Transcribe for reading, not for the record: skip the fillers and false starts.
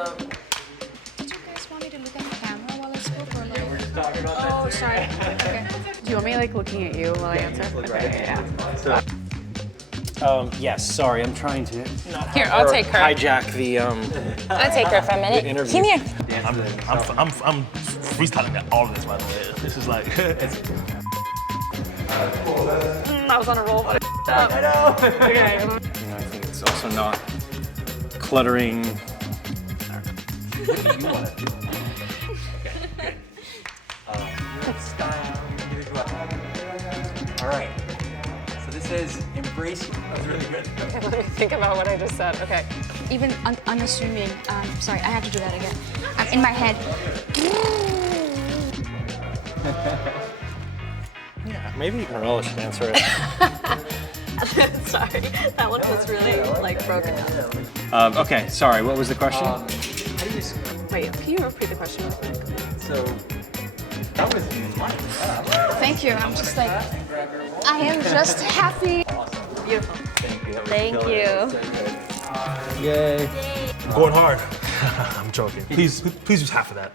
Did you guys want me to look at the camera while I spoke or like? We're just talking about that. Oh, sorry. Okay. Do you want me like looking at you while I answer? Okay, yeah. Yes, sorry, I'm trying to Here, I'll take her. hijack the I'll take her for a minute. interview. Come here. I'm freestyling at all of this, by the way. This is like. I was on a roll. I think it's also not cluttering. What do you want to do? Okay, good. Style, individuality. All right. So this says embrace. That was really good. Okay, let me think about what I just said. Okay. Even unassuming. Sorry, I have to do that again. I'm in my head. Yeah, maybe Marilla should answer it. Sorry, that one was really like broken down. Okay, sorry, what was the question? How do you? Wait, can you repeat the question real quick? So that was money. Thank you. I'm just like, I am just happy. Beautiful. Thank you. Thank you. Yay. I'm going hard. I'm joking. Please use half of that.